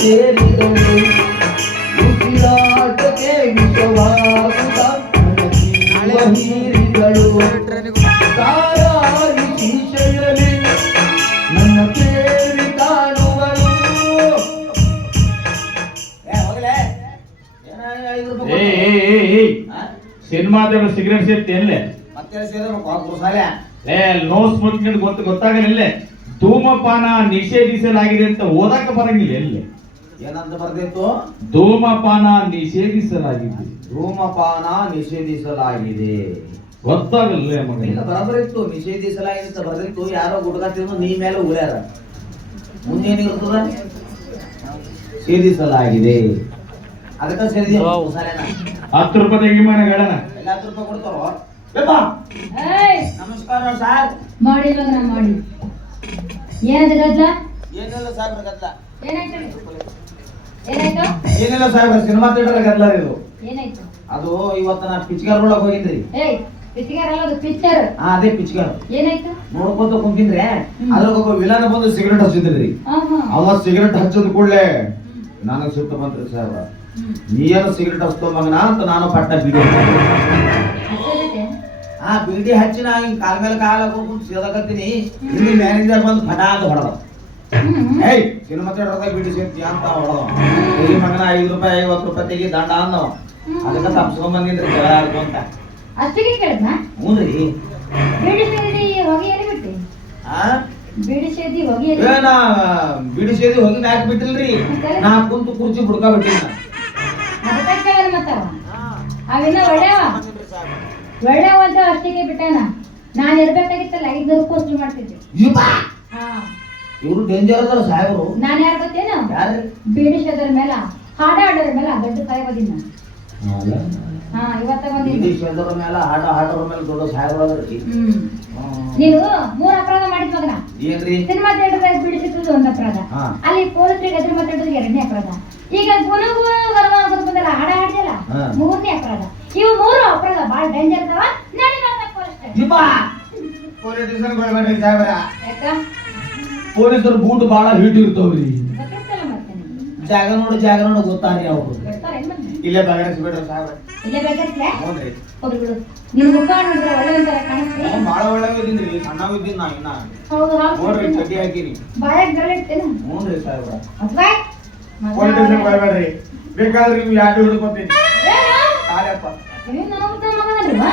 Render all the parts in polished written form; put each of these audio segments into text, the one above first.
ಸೇರಿದಳು ಉಸಿರಾಟಕ್ಕೆ ವಿಷವಾಗುತ್ತ ಹೀರಿದಳು ತಾರಾರಿ ಶೀಶೆಯಲ್ಲಿ ನನ್ನ ಕೇಳಿ ಕಾಣುವಳು. ಸಿನಿಮಾದ ಸಿಗರೇಟ್ ಸೇರ್ತಿ ಎಲ್ಲೇ ನೋ ಸ್ಮೋಕಿಂಗ್ ಗೊತ್ತಾಗಲಿಲ್ಲ. ಧೂಮಪಾನ ನಿಷೇಧಿಸಲಾಗಿದೆ ಅಂತ ಓದಕ್ಕ ಬರಂಗಿಲ್ಲ. ಎಲ್ಲಿ ಏನಂತ ಬರ್ದಿತ್ತು? ಧೂಮಪಾನ ನಿಷೇಧಿಸಲಾಗಿದೆ. ಧೂಮಪಾನ ನಿಷೇಧಿಸಲಾಗಿದೆ ಗೊತ್ತಾಗಲ್ಲ ಮಗ. ಬರಬರಿತ್ತು ನಿಷೇಧಿಸಲಾಗಿದೆ ಅಂತ ಬರ್ದಿತ್ತು. ಯಾರೋ ಗುಡ್ಗ ತಿಂದು ನೀ ಮೇಲೆ ಉಳ್ಯಾರ. ಮುಂದೇನಿರ್ತದ? ನಿಷೇಧಿಸಲಾಗಿದೆ. ಅದಕ್ಕೆ ಸೇರಿದ 10 ರೂಪಾಯಿ ತೆಗಿಮಾನ ಹೇಳಣ. 10 ರೂಪಾಯಿ ಕೊಡ್ತಾರೋ? ನಮಸ್ಕಾರ ಸರ್. ಮಾಡಿಲ್ಲ ನಾ ಮಾಡಿ. ಏನದ ಗದ್ಲ? ಏನಿಲ್ಲ ಸಾಹೇಬ್ರ ಗದ್ಲ. ಏನಾಯ್ತು? ಏನಾಯ್ತು? ಏನಿಲ್ಲ ಸಾಹೇಬ್ರ, ಸಿನಿಮಾ ಥಿಯೇಟರ್ ಗದ್ಲ ಇದು. ಏನಾಯ್ತು? ಅದು ಇವತ್ತು ನಾ ಪಿಚ್ಗಾರ್ ಒಳಗೆ ಹೋಗಿದ್ರಿ. ಏಯ್ ಪಿಚ್ಗಾರ್ ಅಲ್ಲ, ಅದು ಪಿಕ್ಚರ್. ಅದೇ ಪಿಚ್ಗಾರ್. ಏನಾಯ್ತು? ನೋಡ್ಕೊಂತ ಕುಂತಿದ್ರೆ ಅದ್ರೊಬ್ಬ ವಿಲನ್ ಬಂದು ಸಿಗರೇಟ್ ಹಚ್ಚಿದ್ರಿ. ಅವ ಸಿಗರೇಟ್ ಹಚ್ಚದ ಕೂಡಲೇ ನನಗೆ ಸಿಟ್ಟು ಬಂತ್ರಿ ಸಾಹೇಬ್ರ. ನೀನು ಸಿಗರೇಟ್ ಹಚ್ತೋ ಮಗನ ಅಂತ ನಾನು ಪಟ್ಟ ಬೀಡಿ ಬೀಡಿ ಹಚ್ಚಿ ನಾ ಹಿಂಗ್ ಕಾಲ ಮೇಲೆ ಕಾಲ ಹೋಗ್ಬಿಟ್ಟು ಸೇದಕತ್ತೀನಿ. ಇಲ್ಲಿ ಮ್ಯಾನೇಜರ್ ಬಂದು ಫಟ ಅಂತ ಹೊಡೆದ. ಏಯ್ ಸಿನಿಮಾ ಥಿಯೇಟರ್ದಾಗ ಬೀಡಿ ಸೇರ್ತಿ ಅಂತ ಹೊಡೆದ. ಈ ಮಗನ 5 ರೂಪಾಯಿ 50 ರೂಪಾಯಿ ತೆಗಿ ದಂಡ ಅಂದವ. ಅದಕ್ಕೆ ತಪ್ಸ್ಕೊಂಡ್ ಬಂದಿನ್ರಿ ಜಗಳ ಆಡ್ಕೊಂತ. ಅಷ್ಟಿಗೆ ಕೇಳಿದ್ನ? ಹ್ಞೂನ್ರಿ. ಬೀಡಿ ಸೇದಿ ಹೋಗಿ ಎಲ್ಲಿ ಬಿಟ್ಟಿ? ಬೀಡಿ ಸೇದಿ ಹೋಗಿ ನಾ ಬೀಡಿ ಸೇದಿ ಹೋಗಿ ಮ್ಯಾಕ್ ಬಿಟ್ಟಿಲ್ರಿ. ನಾ ಕುಂತು ಕುರ್ಚಿ ಬುಡ್ಕ ಬಿಟ್ಟಿನ. ಅದಕ್ಕೆ ಕೇಳಿದ ಮತ್ತವ ಅವಿನ್ನ ಒಳ್ಳೆವ ಅಂತ ಅಷ್ಟಿಗೆ ಬಿಟ್ಟಾನ. ನಾನು ಇರ್ಬೇಕಾಗಿತ್ತಲ್ಲ 5 ರೂಪಾಯಿ ಮಾಡ್ತಿದ್ದೆ. ಇವ್ರು ಡೇಂಜರ್ ಅದಾರ ಸಾಹೇಬ್ರು. ನಾನು ಯಾರು ಗೊತ್ತೇನು? ಬೀಡಿ ಸೇದರ ಮೇಲೆ ಹಾಡ ಹಾಡೋರ ಮೇಲೆ ದೊಡ್ಡ ಸಾಯ ಬಂದಿನ. ಇವತ್ತ ಬಂದಿದ್ದ ಹಾಡೋರ ಮೇಲೆ ದೊಡ್ಡ ಸಾಹೇಬ್ರು ಅದ್ರಿ. ನೀನು 3 ಅಪರಾಧ ಮಾಡಿದ್ ಮಗನ. ಏನ್ರಿ? ಸಿನಿಮಾ ಥಿಯೇಟರ್ ಬಿಡಿಸಿದ್ದು 1 ಅಪರಾಧ, ಅಲ್ಲಿ ಪೊಲೀಸರಿಗೆ ಎದುರು ಮಾತಾಡೋದು 2ನೇ ಅಪರಾಧ, ಈಗ ಗುನುಗು ಗರ್ವ ಬಂದಲ್ಲ ಹಾಡ ಹಾಡ್ದಲ್ಲ 3ನೇ ಅಪರಾಧ. ಇವು 3 ಅಪರಾಧ ಬಾಳ ಡೇಂಜರ್ ಅದಾವ. ಪೊಲೀಸರು ಬೂಟ್ ಬಾಳ ಹೀಟ್ ಇರ್ತಾವ್ರಿ. ಜಾಗ ನೋಡು ಗೊತ್ತಾರಿ ಅವ್ರು. ಇಲ್ಲೇ ಬಗೆಹರಿಸ್ಬಿಡ್ರಿ ಸಾಹೇಬ್ರ. ಇಲ್ಲೇ ಬೇಕಾದ್ರೆ ಹೋಗ್ರಿ ಬಿಡು. ನಿನ್ ಮುಖ ನೋಡಿದ್ರೆ ಒಳ್ಳೆಯಂತರ ಕಾಣಿಸ್ತಿ. ಬಾಳ ಒಳ್ಳೆವಿದ್ದೀನ್ರಿ. ಸಣ್ಣವಿದ್ದೀನಿ ನಾ ಇನ್ನ. ಹೌದು ನೋಡ್ರಿ ಚಡ್ಡಿ ಹಾಕಿನಿ. ಬಾಯಾಗ ಬೆರಳು ಇಡ್ತೇನೆ. ಹ್ಞೂನ್ರಿ ಸಾಹೇಬ್ರ. ಅದ್ವಾ ಪೊಲಿಟಿಷನ್ ಬರಬೇಡ್ರಿ. ಬೇಕಾದ್ರೆ ನೀವು ಯಾಕೆ ಹಿಡ್ಕೊತೀನಿ ಕಾಲಪ್ಪ. ನೀವು ನಮ್ಮ ಮಗನಲ್ವಾ?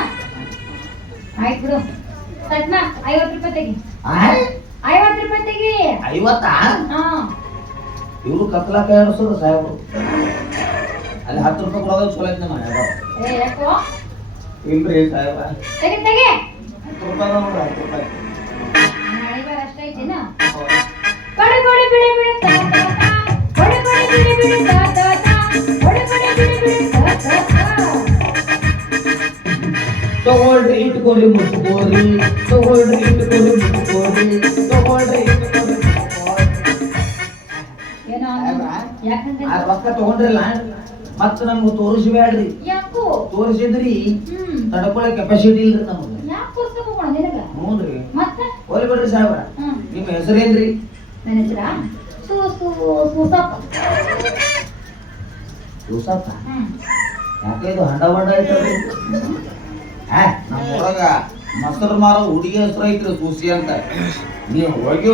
ಆಯ್ತು ಬಿಡು. ಸಟ್ನ 50 ರೂಪಾಯಿ ತೆಗಿ. 50 ರೂಪಾಯಿ ತೆಗಿ. 50? ಇವ್ರು ಕತ್ಲಾಕ ಎಣಿಸೋರು ಸಾಹೇಬ್ರು. ಅಲ್ಲಿ 10 ರೂಪಾಯಿ ಕೊಡೋದು ಚಲೋ ಐತೆ ನಮ್ಮ ಯಾಕೋ ಇಲ್ರಿ ಸಾಹೇಬ್ರ. ತೆಗಿ ತೆಗಿ. 10 ರೂಪಾಯಿ ನೋಡ್ರಿ. 10 ರೂಪಾಯಿ ನಾಳೆ ಬಾರ ಅಷ್ಟೇ ಐತೇನಾ? ಕೊಡಿ ಕೊಡಿ ಬಿಡಿ ಬಿಡಿ ತಾ ತಾ ತಾ. ಕೊಡಿ ಕೊಡಿ ಬಿಡಿ ಬಿಡಿ ತಾ ತಾ ತಾ. ಕೊಡಿ ಕೊಡಿ ಬಿಡಿ ಬಿಡಿ ತಾ ತಾ ತಾ. ತಗೊಳ್ರಿ ಇಟ್ಕೊರಿ ಮುಟ್ಕೋರಿ. ತಗೊಳ್ರಿ ಇಟ್ಕೊರಿ ಮುಟ್ಕೋರಿ. ತಗೊಳ್ರಿ ಇಟ್ಕೊರಿ ಮುಟ್ಕೋರಿ. ಏನೋ ಯಾಕಂದ್ರೆ ಆ ರೊಕ್ಕ ತಗೊಂಡ್ರಲ್ಲ ಮತ್ತೆ ನಮ್ಗೆ ತೋರಿಸಬೇಡ್ರಿ. ಯಾಕೋ ತೋರಿಸಿದ್ರಿ ತಡ್ಕೊಳ್ಳೋ ಕೆಪಾಸಿಟಿ ಇಲ್ರಿ ನಮ್ಗೆ. ಯಾಕೆ ತೋರಿಸ್ಕೋಣ ನಿನಗ? ಹ್ಞೂನ್ರಿ. ಮತ್ತೆ ಹೋಗ್ಲಿ ಬಿಡ್ರಿ ಸಾಹೇಬ್ರ. ನಿಮ್ಮ ಹೆಸರೇನ್ರಿ? ನನ್ನ ಹೆಸರ ಸೂಸಪ್ಪ. ಸೂಸಪ್ಪ? ಯಾಕೆ ಇದು ಹಂಡ ಬಂಡ ಐತಲ್ರಿ? ನಮ್ಮ ಊರಾಗ ಮಸ್ತರ್ ಮಾರೋ ಹುಡುಗಿ ಹೆಸರು ಐತ್ರಿ ಸೂಸಿ ಅಂತ. ನೀವು ಹೋಗಿ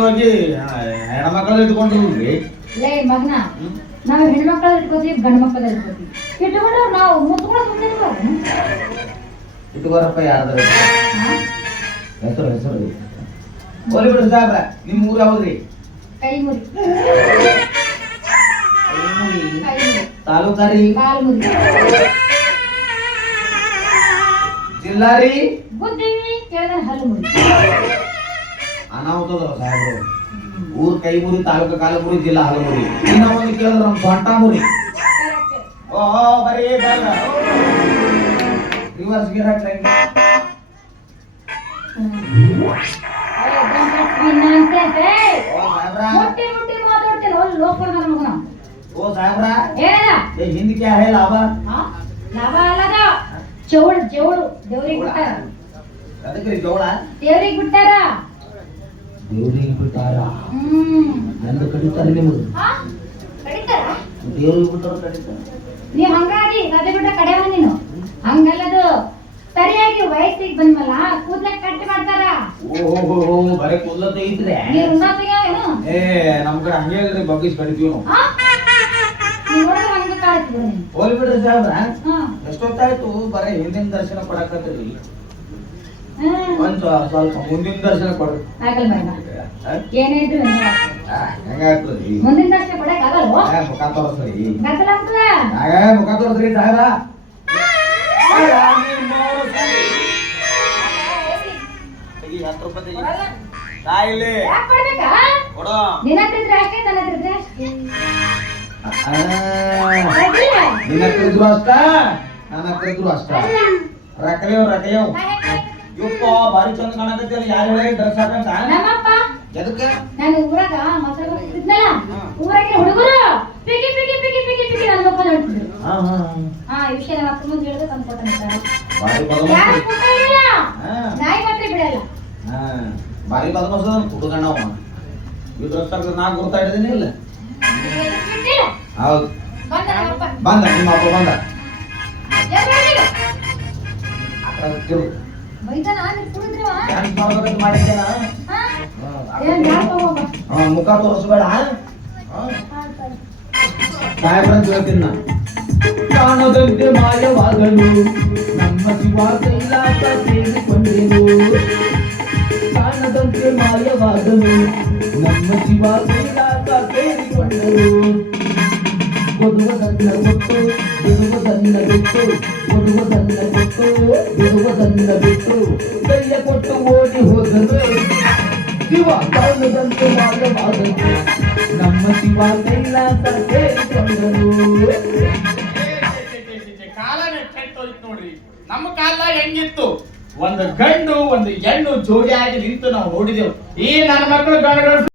ಹೆಣ್ಮಕ್ಳು ಇಟ್ಕೊಂಡಿಲ್ರಿ? ಲೇ ಮಗನ, ನಾವು ಹೆಣ್ಮಕ್ಳ ಇಟ್ಕೋತೀವಿ, ಗಂಡು ಮಕ್ಕಳ ಇಟ್ಕೋತೀವಿ. ಇಟ್ಕೊಂಡ್ರೆ ನಾವು ಮುತ್ಕೊಳ್ಳೋ ಸುಮ್ಮನೆ ಇಟ್ಕೋರಪ್ಪ. ಯಾರ್ದಾರ ಹೆಸರು ಹೋಗ್ಲಿ ಬಿಡ್ರಿ ಸಾಹೇಬ್ರ. ನಿಮ್ಮ ಊರು ಯಾವ್ದ್ರಿ? ಕೈಮುರಿ. ತಾಲೂಕಾ ರೀ? ಕಾಲ್ಮುರಿ. ಜಿಲ್ಲಾ ರೀ? ಬುದ್ಧಿ ಕೇಳಿದ್ರೆ ಹಲ್ಮುರಿ. ಅನಾಹುತದ ಸಾಹೇಬ್ರು. ಊರ್ ಕೈಮುರಿ, ತಾಲೂಕು ಕಾಲಮುರಿ, ಜಿಲ್ಲಾ ಹಲಮುರಿ. ಇನ್ನ ಒಂದು ಕೇಳಿದ್ರೆ ನಮ್ಮ ಸೊಂಟಾಮುರಿ. ಬರೀ ರಿವರ್ಸ್ ಗೇರ್ ಹಾಕ್ರಿ. ಓ ಸಾಹೇಬ್ರ, ಹಿಂದ್ ಕ್ಯಾ ಹೈ ಲಾಭ? ಲಾಭ ಅಲ್ಲದ ಜವಳು ದೇವ್ರಿಗೆ ಬಿಟ್ಟಾರ. ಅದಕ್ಕೆ ಜೋಳ ದೇವ್ರಿಗೆ ಬಿಟ್ಟಾರ. ದೇವ್ರಿಗೆ ಬಿಟ್ಟಾರ. ಎಂದು ಕಡಿತಾರೆ ನಿಮಗೆ? ಕಡಿತಾರ? ದೇವ್ರಿಗೆ ಬಿಟ್ಟರು ಕಡಿತ ನೀವ್ ಹಂಗಾಗಿ ಗದೆ ಬಿಟ್ಟ ಕಡೆವ ನೀನು ಹಂಗಲ್ಲದು ಸರಿಯಾಗಿ ವಯಸ್ಸಿಗೆ ಬಂದ್ಮಲ್ಲ ಕೂದ್ಲ ಕಟ್ ಮಾಡ್ತಾರ. ಓಹೋ ಬರೀ ಕೂದಲತ್ತ ಐತ್ರಿ. ನೀವ್ ಉಣ್ಣಾತ್ ತೆಗ್ಯಾವೇನು? ಏ ನಮ್ ಕಡೆ ಹಂಗೆ ಇಲ್ರಿ ಬಗ್ಗಿಸ್ ಕಡಿತೀವಿ ನಾವು. ನೀವ್ ನೋಡಿದ್ರೆ ಹಂಗ ಕಾಣ್ತೀವಿ ನೀನು. ಹೋಗ್ಲಿ ಬಿಡ್ರಿ ಸಾಹೇಬ್ರ, ಹಾ ಎಷ್ಟೊತ್ತಾಯ್ತು ಬರೀ ಹಿಂದಿನ ದರ್ಶನ ಕೊಡಕತ್ರಿ. ಒಂದ್ ಸ್ವಲ್ಪ ಮುಂದಿನ ದರ್ಶನ ಕೊಡ್ರಿ. ಆಗಲ್ ಬೇಡ ಏನೇನ್ರಿ ಹೆಂಗಾಗ್ತದ್ರಿ? ಮುಂದಿನ ದರ್ಶನ ಕೊಡಕ್ ಆಗಲ್ವೋ? ಮುಖ ತೋರಿಸ್ರಿ. ಗದ್ದಲ ಆಗ್ತದ. ಮುಖ ತೋರಿಸ್ರಿ ಸಾಹೇಬ್ರ. ಯಾಕ್ ಕೊಡ್ಬೇಕಾ? ನಿನ್ನ ಹತ್ರ ಇದ್ರೆ ಅಷ್ಟೇ, ನನ್ನ ಹತ್ರ ಇದ್ರೆ ಅಷ್ಟೇ. ನಿನ್ನ ಹತ್ರ ಇದ್ರು ಅಷ್ಟ, ನನ್ನ ಹತ್ರ ಇದ್ರು ಅಷ್ಟ. ರಕಲೇವ್ ಯಪ್ಪ ಬಾರಿ ಚಂದ ಕಾಣಕತ್ತಿಲ್ಲ. ಯಾರು ಹೇಳಿ ಡ್ರೆಸ್ ಹಾಕಂತ? ನಮ್ಮಪ್ಪ ಎದಕ್ಕೆ? ನಾನು ಊರಾಗ ಮಸಾಲ ಬರ್ತಿದ್ನಲ್ಲ, ಊರಾಗಿನ ಹುಡುಗರು ಪಿಗಿ ಪಿಗಿ ಪಿಗಿ ಪಿಗಿ ಪಿಗಿ ನನ್ನ ಮಕ್ಕಳು ಹೇಳ್ತಿದ್ರು. ಈ ವಿಷಯ ನಮ್ಮ ಅಕ್ಕ ಮುಂದೆ ಹೇಳಿದ್ರೆ ತಂದು ಕೊಟ್ಟಿರ್ತಾರೆ. ಯಾರು ಪುಟ್ಟ ಇಲ್ಲ, ನಾಯಿ ಮಾತ್ರ ಬಿಡಲ್ಲ. ಬಾರಿ ಬದಮಾಸ ಕುಟುಗಣ್ಣ ಈ ಡ್ರೆಸ್ ಹಾಕಿದ್ರೆ ನಾ ಗುರ್ತಾ ಹಿಡಿದೀನಿ ಇಲ್ಲ. ಹೌದು ಬಂದ ನಮ್ಮಪ್ಪ. ಬಂದ ನಿಮ್ಮ ಅಪ್ಪ ಬಂದ. ಬೈತಾನ ನೀನು ಕುಡಿದ್ರಿವ? ಡ್ಯಾನ್ಸ್ ಮಾಡ್ಬೇಕಂತ ಮಾಡಿದ್ದೇನ? ಮುಖ ತೋರಿಸ್ಬೇಡ ಸಾಹೇಬ್ರಂತ ಹೇಳ್ತೀನಿ ನಾ. ಕಾಣದಂತೆ ಮಾಯವಾಗಲು ನಮ್ಮ ಶಿವ ಕೈಲಾಸ ಸೇರಿಕೊಂಡೆನು. ಕಾಣದಂತೆ ಮಾಯವಾಗಲು ನಮ್ಮ ಶಿವ ಕೈಲಾಸ ಸೇರಿಕೊಂಡರು. ಕೊಡುವುದನ್ನ ಕೊಟ್ಟು ಬಿಡುವುದನ್ನ ಬಿಟ್ಟು, ಕೊಡುವುದನ್ನ ಕೊಟ್ಟು ಬಿಡುವುದನ್ನ ಬಿಟ್ಟು, ಕೈಯ ಕೊಟ್ಟು ಓಡಿ ಹೋದರು. ಶಿವ ಕಾಣದಂತೆ ಮಾಯವಾಗಲು ನಮ್ಮ ಶಿವ ಕೈಲಾಸ ಸೇರಿಕೊಂಡರು. ಕಾಲನೇ ಕೆಟ್ಟೋಯ್ತು ನೋಡ್ರಿ. ನಮ್ಮ ಕಾಲ ಹೆಂಗಿತ್ತು? ಒಂದು ಗಂಡು ಒಂದು ಹೆಣ್ಣು ಜೋಡಿಯಾಗಿ ನಿಂತು ನಾವು ನೋಡಿದೆವು. ಈ ನನ್ನ ಮಕ್ಕಳು ಗಂಡುಗಳು